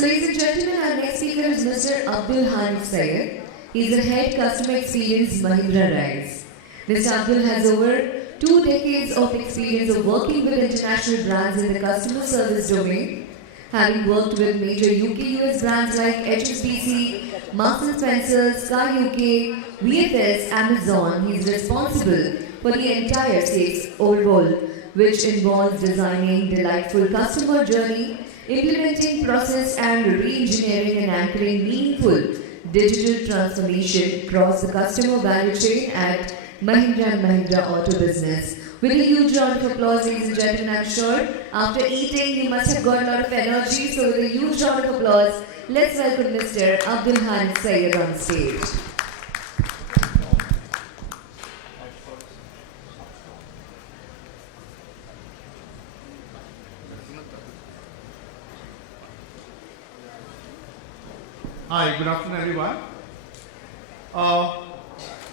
So ladies and gentlemen, our next speaker is Mr. Abdul Hanif Syed. He is the head customer experience Mahindra Rides. Mr. Abdul has over 2 decades of experience of working with international brands in the customer service domain, having worked with major UK-US brands like HSBC, Marks & Spencer, Sky UK, VFS, Amazon. He is responsible for the entire sales overall, which involves designing delightful customer journey, implementing process and re-engineering and anchoring meaningful digital transformation across the customer value chain at Mahindra & Mahindra Auto Business. With a huge round of applause, ladies and gentlemen, I'm sure after eating you must have got a lot of energy. So with a huge round of applause, let's welcome Mr. Abdul Hanif Syed on stage. Hi, good afternoon everyone.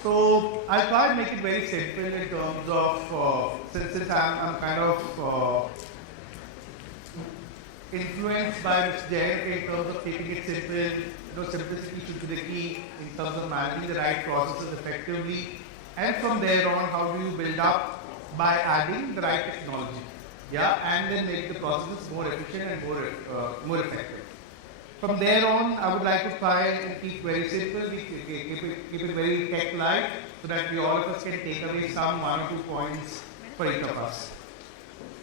So I'll try and make it very simple in terms of, since I'm kind of influenced by Mr. Jain in terms of keeping it simple, simplicity should be the key in terms of managing the right processes effectively. And from there on, how do you build up by adding the right technology, and then make the processes more efficient and more effective. From there on, I would like to try and keep very simple, keep it very tech-like, so that all of us can take away some 1 or 2 points for each of us.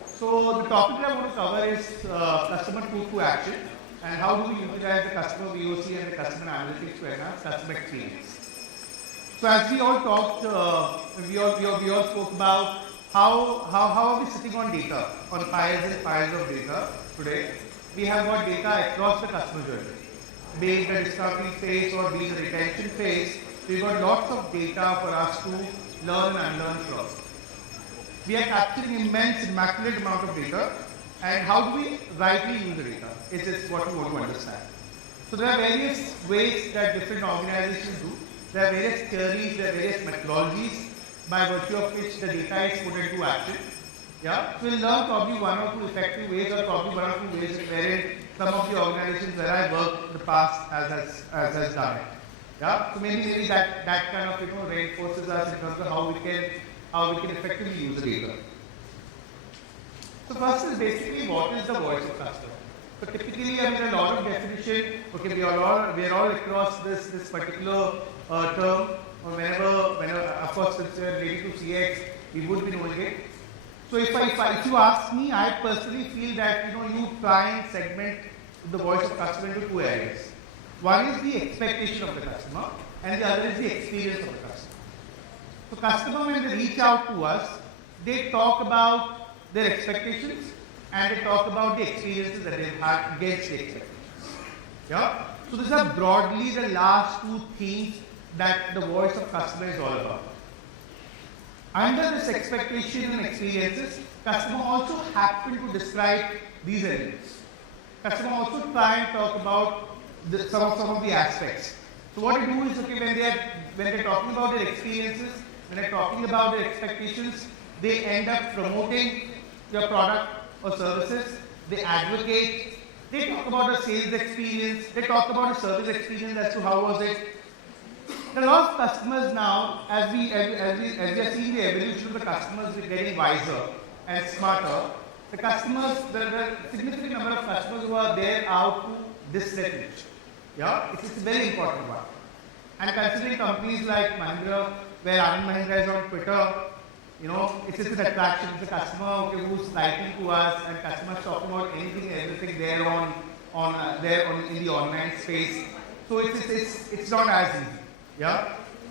So the topic that I want to cover is customer to action, and how do we utilize the customer VOC and the customer analytics to enhance customer experience. So as we all talked, we all spoke about how are we sitting on data, on piles and piles of data today. We have got data across the customer journey, be it the discovery phase or be it the retention phase. We've got lots of data for us to learn and unlearn from. We are capturing immaculate amount of data, and how do we rightly use the data is what we want to understand. So there are various ways that different organizations do. There are various theories, there are various methodologies by virtue of which the data is put into action. So we'll learn probably 1 or 2 effective ways, or probably 1 or 2 ways wherein some of the organizations where I worked in the past has done it. So maybe that kind of reinforces us in terms of how we can effectively use the data. So first is basically what is the voice of customer. So typically, I mean, a lot of definition. Okay, we are all across this particular term. Or whenever of course, since we are related to CX, we would be knowing it. So if you ask me, I personally feel that you try and segment the voice of customer into 2 areas. One is the expectation of the customer, and the other is the experience of the customer. So customer, when they reach out to us, they talk about their expectations and they talk about the experiences that they've had against the expectations. So these are broadly the last 2 themes that the voice of customer is all about. Under this expectation and experiences, customer also happen to describe these elements. Customer also try and talk about some of the aspects. So what they do is, okay, when they're talking about their experiences, when they're talking about their expectations, they end up promoting your product or services. They advocate. They talk about the sales experience. They talk about the service experience as to how was it. There are a lot of customers now, as we are seeing the evolution of the customers getting wiser and smarter. The customers, there are a significant number of customers who are there out to disrepute. It's a very important one. And considering companies like Mahindra, where Anand Mahindra is on Twitter, it's an attraction. It's a customer who's writing to us, and customers talking about anything and everything there in the online space. So it's not as easy.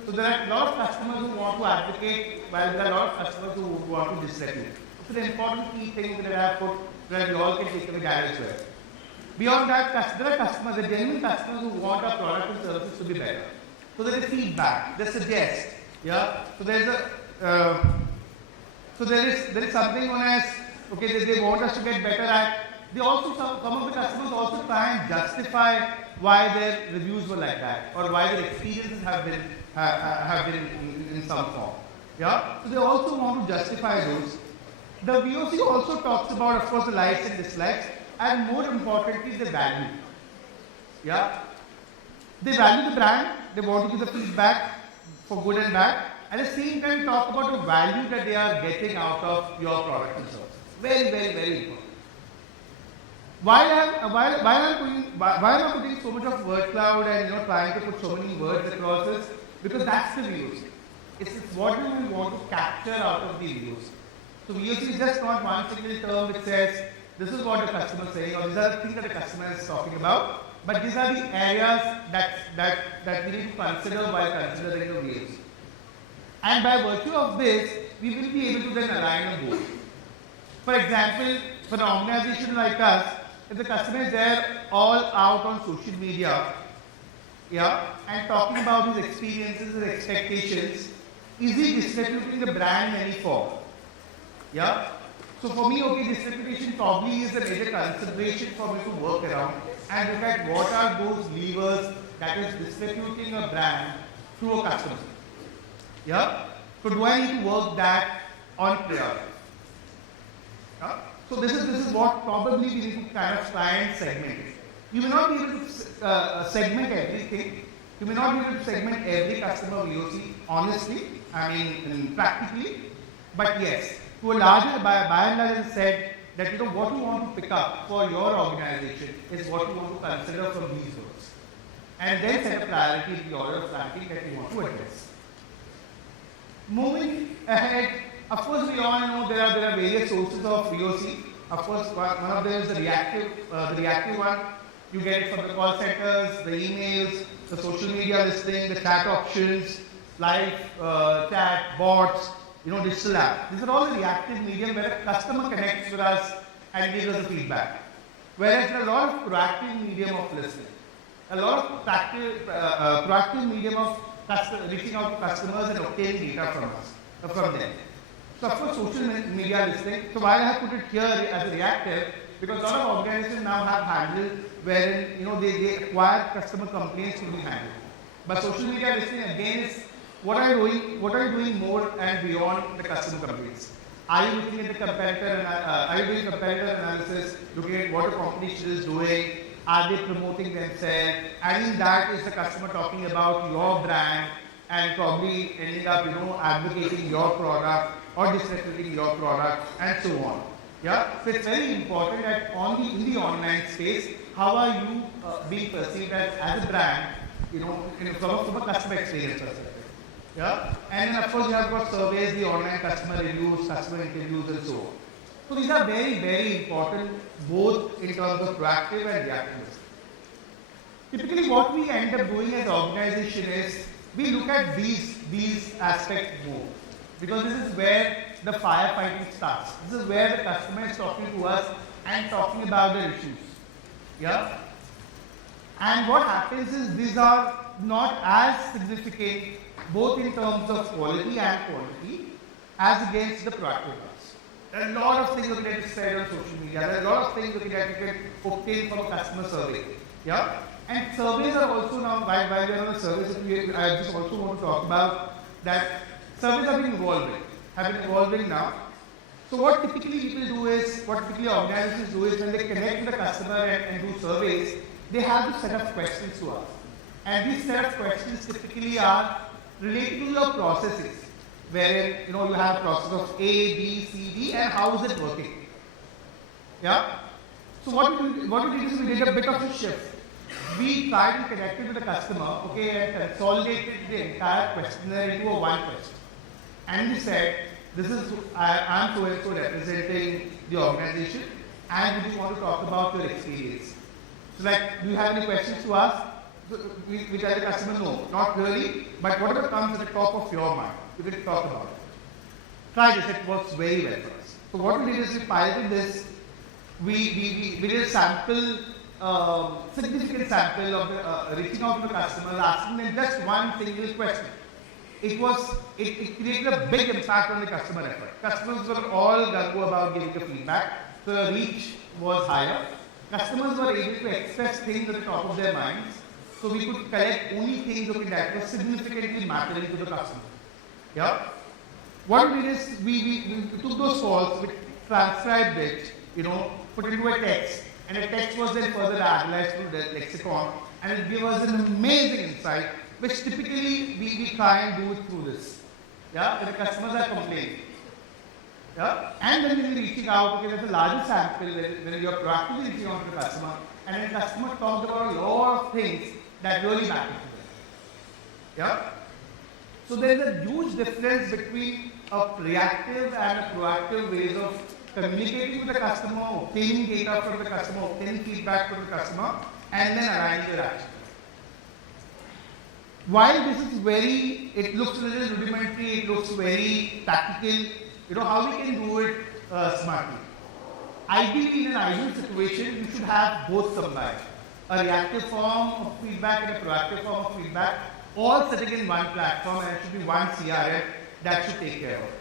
So there are a lot of customers who want to advocate, while there are a lot of customers who want to disrepute. So the important key thing that I have put, where we all can take away that as well. Beyond that, there are customers, the genuine customers who want our product and services to be better. So there is feedback, they suggest. So there is something known as, okay, they want us to get better at. They also, some of the customers also try and justify why their reviews were like that, or why their experiences have been in some form. So they also want to justify those. The VOC also talks about, of course, the likes and dislikes, and more importantly, the value. Yeah. They value the brand, they want to give the feedback for good and bad. At the same time, talk about the value that they are getting out of your product and service. Very, very, very important. Why am I putting so much of word cloud and trying to put so many words across this? Because that's the VOC. It's what do we want to capture out of the VOC. So VOC is just not one single term which says this is what the customer is saying or these are the things that the customer is talking about. But these are the areas that we need to consider while considering the VOC. And by virtue of this, we will be able to then align a goal. For example, for an organization like us, if the customer is there all out on social media, and talking about his experiences and expectations, is he disreputing the brand in any form? Yeah? So for me, this reputation probably is a major consideration for me to work around and look at what are those levers that is disreputing a brand through a customer. Yeah? So do I need to work that on priority? Yeah? So this is what probably we need to kind of try and segment it. You may not be able to segment everything. You may not be able to segment every customer VOC, honestly, practically. But yes, to a larger, by and large, as I said, that what you want to pick up for your organization is what you want to consider from these words. And then set a priority in the order of ranking that you want to address. Moving ahead, of course, we all know there are various sources of VOC. Of course, one of them is the reactive one. You get it from the call centers, the emails, the social media listing, the chat options, live chat, bots, digital app. These are all the reactive medium where a customer connects with us and gives us the feedback. Whereas there are a lot of proactive medium of listening, a lot of proactive medium of reaching out to customers and obtaining data from them. So of course, social media listening. So why I have put it here as a reactive? Because a lot of organizations now have handled wherein they acquire customer complaints to be handled. But social media listening again is what are you doing more and beyond the customer complaints? Are you looking at the competitor? Are you doing competitor analysis? Looking at what the competition is doing? Are they promoting themselves? And in that is the customer talking about your brand and probably ending up advocating your product or disrespecting your product and so on. Yeah, so it's very important that in the online space, how are you being perceived as a brand, from a customer experience perspective. Yeah, and then of course you have got surveys, the online customer reviews, customer interviews, and so on. So these are very, very important, both in terms of proactive and reactive. Typically, what we end up doing as an organization is we look at these aspects more, because this is where the firefighting starts. This is where the customer is talking to us and talking about their issues. Yeah? And what happens is these are not as significant both in terms of quality and quantity as against the proactive ones. There are a lot of things that get said on social media. There are a lot of things that you can obtain from a customer survey. Yeah? And surveys are also now, while we are on the surveys, I just also want to talk about that surveys have been evolving now. So what typically people do is, what typically organizations do is when they connect with the customer and do surveys, they have this set of questions to ask. And these set of questions typically are related to your processes, wherein you have a process of A, B, C, D, and how is it working. Yeah? So what we did is we did a bit of a shift. We tried and connected with the customer, and consolidated the entire questionnaire into a one question. And we said, this is, I'm so and so representing the organization, and we just want to talk about your experience. So do you have any questions to ask? So we tell the customer, no, not really, but whatever comes at the top of your mind, you can talk about it. Try this, it works very well for us. So what we did is we piloted this, we did a sample, significant sample of reaching out to the customer, asking them just one single question. It created a big impact on the customer effort. Customers were all gung-ho about giving the feedback, so the reach was higher. Customers were able to express things at the top of their minds, so we could collect only things that were significantly mattering to the customer. Yeah? What we did is we took those calls, we transcribed it, put it into a text, and the text was then further analyzed through the lexicon, and it gave us an amazing insight, which typically we try and do it through this. Yeah, when the customers are complaining. Yeah, and then when you're reaching out, okay, there's a larger sample when you're proactively reaching out to the customer, and then the customer talks about a lot of things that really matter to them. Yeah. So there's a huge difference between a reactive and a proactive ways of communicating with the customer, obtaining data from the customer, obtaining feedback from the customer, and then aligning your action. While this is it looks a little rudimentary, it looks very tactical, how we can do it smartly. Ideally, in an ideal situation, you should have both combined. A reactive form of feedback and a proactive form of feedback, all sitting in one platform, and it should be one CRM that should take care of it.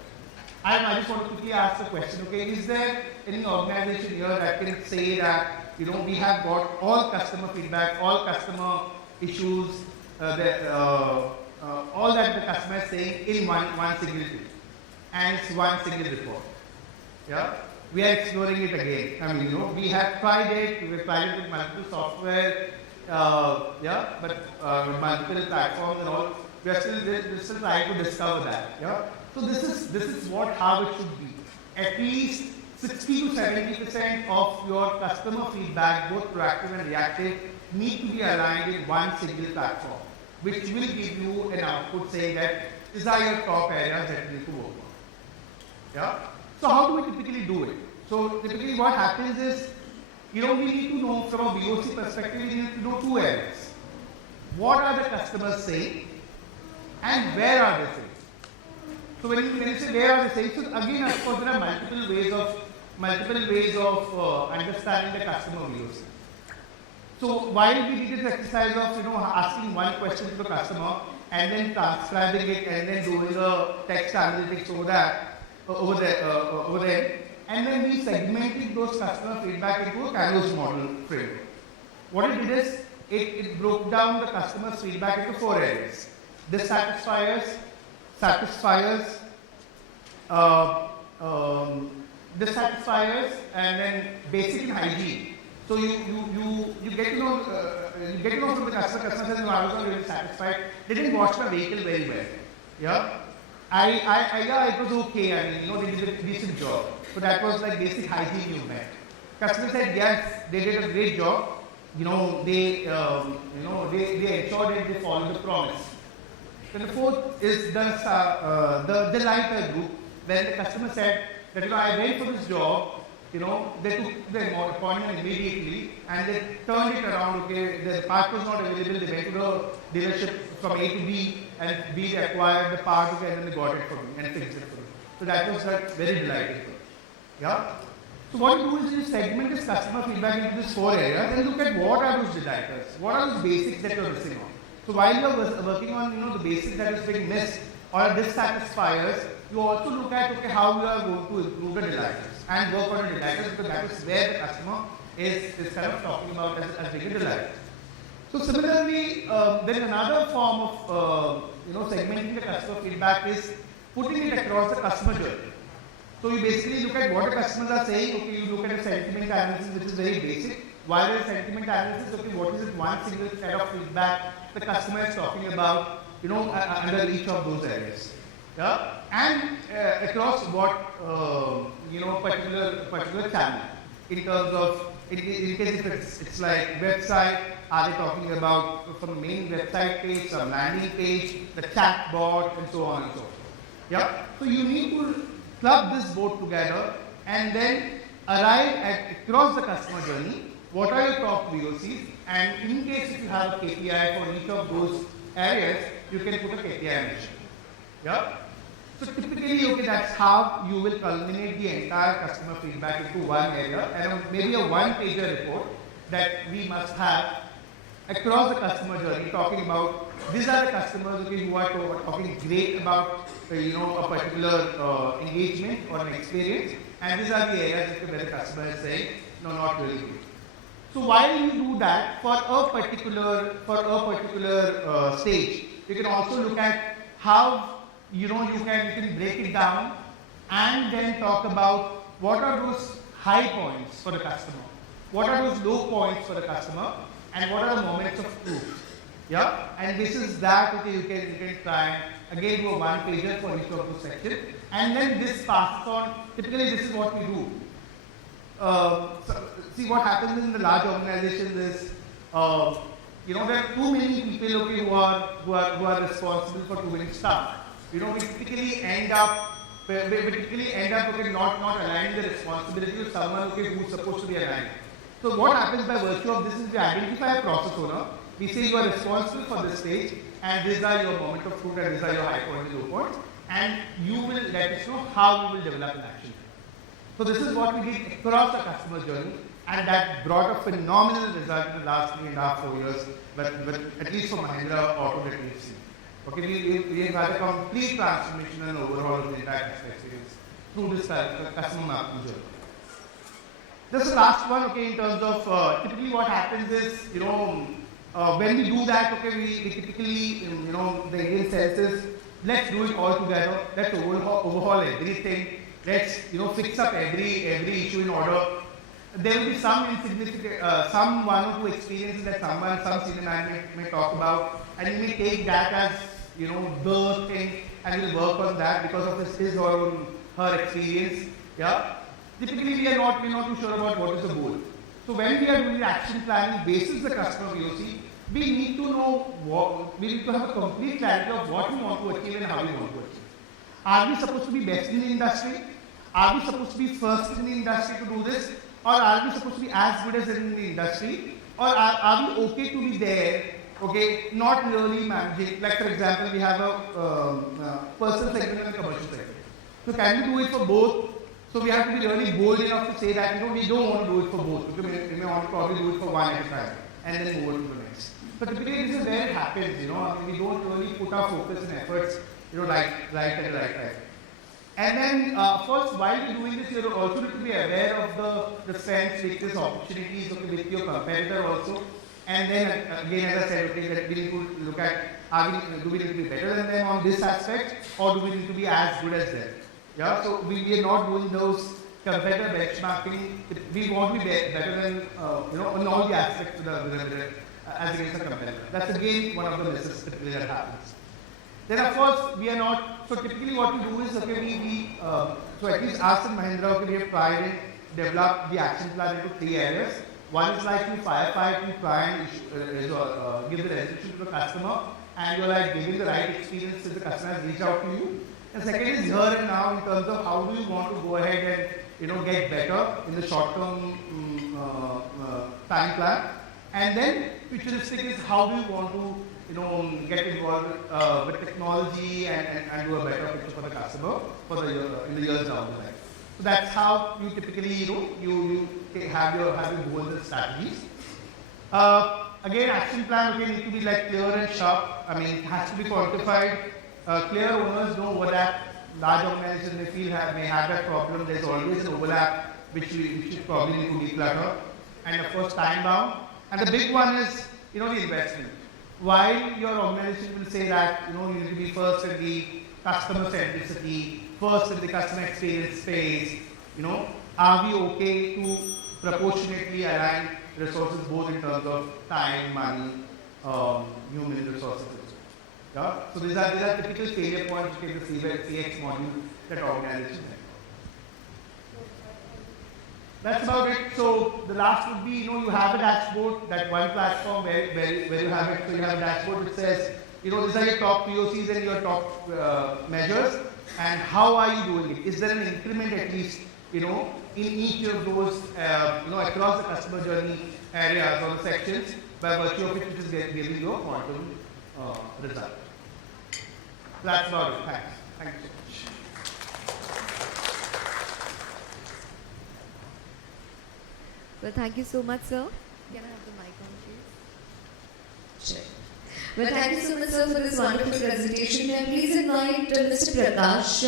I just want to quickly ask the question, okay, is there any organization here that can say that, we have got all customer feedback, all customer issues, all that the customer is saying in one single thing, and it's one single report. Yeah, we are exploring it again. I mean, we have tried it. We have tried it with multiple software, but with multiple platforms and all. We're still trying to discover that. Yeah. So this is how it should be. At least 60 to 70% of your customer feedback, both proactive and reactive, need to be aligned in one single platform, which will give you an output saying that these are your top areas that you need to work on. Yeah? So how do we typically do it? So typically what happens is, we need to know from a VOC perspective, we need to know two areas. What are the customers saying and where are they saying? So when you say where are they saying, so again, of course, there are multiple ways of understanding the customer VOC. So while we did this exercise of asking one question to the customer and then transcribing it and then doing a text analytics over there, and then we segmented those customer feedback into a Canvas model framework. What it did is it broke down the customer's feedback into 4 areas: dissatisfiers, and then basic and hygiene. So you get to know from the customer says, no, I was not really satisfied. They didn't wash my vehicle very well. Yeah. It was okay. I mean, they did a decent job. So that was like basic hygiene you met. Customer said, yes, they did a great job. They ensured that they followed the promise. Then the 4th is the delighter group, where the customer said that I went for this job. They took the appointment immediately and they turned it around. Okay, the part was not available. They went to the dealership from A to B, and B acquired the part, okay, and then they got it for me and fixed it for me. So that was very delightful. Yeah. So what you do is you segment this customer feedback into these 4 areas and look at what are those delighters, what are those basics that you're missing on. So while you're working on the basics that is being missed or dissatisfiers, you also look at how you are going to improve the delighters and work on the delighters, because that is where the customer is kind of talking about as being a delight. So similarly, there is another form of segmenting the customer feedback is putting it across the customer journey. So you basically look at what the customers are saying. Okay, you look at a sentiment analysis, which is very basic. While there is sentiment analysis, okay, what is it one single set of feedback the customer is talking about, under each of those areas. Yeah, and across what particular channel, in terms of in case if it's like website, are they talking about from the main website page, some landing page, the chat bot, and so on and so forth. Yeah, so you need to club this both together and then arrive across the customer journey. What are your top VOCs? And in case if you have a KPI for each of those areas, you can put a KPI measure. Yeah. So typically, okay, that's how you will culminate the entire customer feedback into one area and maybe a one-pager report that we must have across the customer journey, talking about these are the customers, okay, who are talking great about a particular engagement or an experience, and these are the areas where the customer is saying no, not really good. So while you do that for a particular stage, you can also look at how you can break it down and then talk about what are those high points for the customer. what are those low points for the customer, and what are the moments of truth. Yeah, and this is that. Okay, you can try and again do a one pager for each of those sections, and then this passes on. Typically, this is what we do. See what happens in the large organizations is, there are too many people, okay, who are responsible for too many stuff. We typically end up okay, not aligning the responsibility to someone, okay, who's supposed to be aligned. So what happens by virtue of this is we identify a process owner. We say you are responsible for this stage, and these are your moment of truth, and these are your high point and low points, and you will let us know how you will develop an action. So this is what we did across the customer journey, and that brought a phenomenal result in the last 3.5, 4 years, but at least for Mahindra Auto that we've seen. Okay, we have had a complete transformation and overhaul of the entire customer experience through this customer mapping journey. This is the last one, okay, in terms of typically what happens is, when we do that, okay, we typically, the Indian sense is, let's do it all together, let's overhaul everything, let's, fix up every issue in order. There will be some insignificant, some one or two experiences that some senior management may talk about, and you may take that as, the thing, and we'll work on that because of his or her experience. Yeah. Typically, we are not too sure about what is the goal. So when we are doing the action planning basis the customer VOC, we need to know we need to have a complete clarity of what we want to achieve and how we want to achieve. Are we supposed to be best in the industry? Are we supposed to be first in the industry to do this? Or are we supposed to be as good as in the industry? Or are we okay to be there, okay, not really managing? Like for example, we have a personal segment and a commercial segment. So can we do it for both? So we have to be really bold enough to say that we don't want to do it for both. We may want to probably do it for one at a time and then move on to the next. But typically this is where it happens, we don't really put our focus and efforts, right at the right time. And then first, while you're doing this, you also need to be aware of the strengths, weaknesses, opportunities with your competitor also. And then again, as I said, okay, that we need to look at, do we need to be better than them on this aspect, or do we need to be as good as them? Yeah, so we are not doing those competitor benchmarking. We want to be better than, on all the aspects of as against a competitor. That's again one of the misses typically that happens. Then of course, we are not, so typically what we do is, okay, so at least us in Mahindra, okay, we have tried and developed the action plan into 3 areas. One is like you firefight, you try and give the resolution to the customer, and you're like giving the right experience to the customer has reached out to you. And second is here and now in terms of how do you want to go ahead and get better in the short term time plan. And then futuristic is how do you want to get involved with technology and do a better picture for the customer in the years down the line. So that's how you typically you have your goals and strategies. Again, action plan need to be like clear and sharp. I mean, it has to be quantified. Clear owners know what that large organizations may have that problem. There's always an overlap which we probably need to declutter. And of course, time bound. And the big one is the investment. While your organization will say that you need to be first in the customer centricity, first in the customer experience space, are we okay to proportionately align resources both in terms of time, money, human resources? Yeah? So these are typical failure points in the CX module that organizations have. That's about it. So the last would be, you have a dashboard, that one platform where you have it. So you have a dashboard which says, these are your top POCs and your top measures, and how are you doing it? Is there an increment at least, in each of those, across the customer journey areas or the sections by virtue of it, which is giving you a quantum result. That's about it. Thanks. Thank you so much. Well, thank you so much, sir. Can I have the mic on, please? Sure. Well, thank you so much, sir, for this wonderful presentation. May I please invite Mr. Prakash?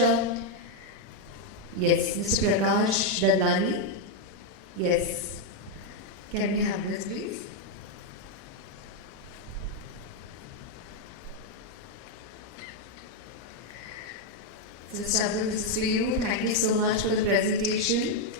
Yes, Mr. Prakash Dadlani. Yes. Can we have this, please? So, Mr. Abdul, this is for you. Thank you so much for the presentation.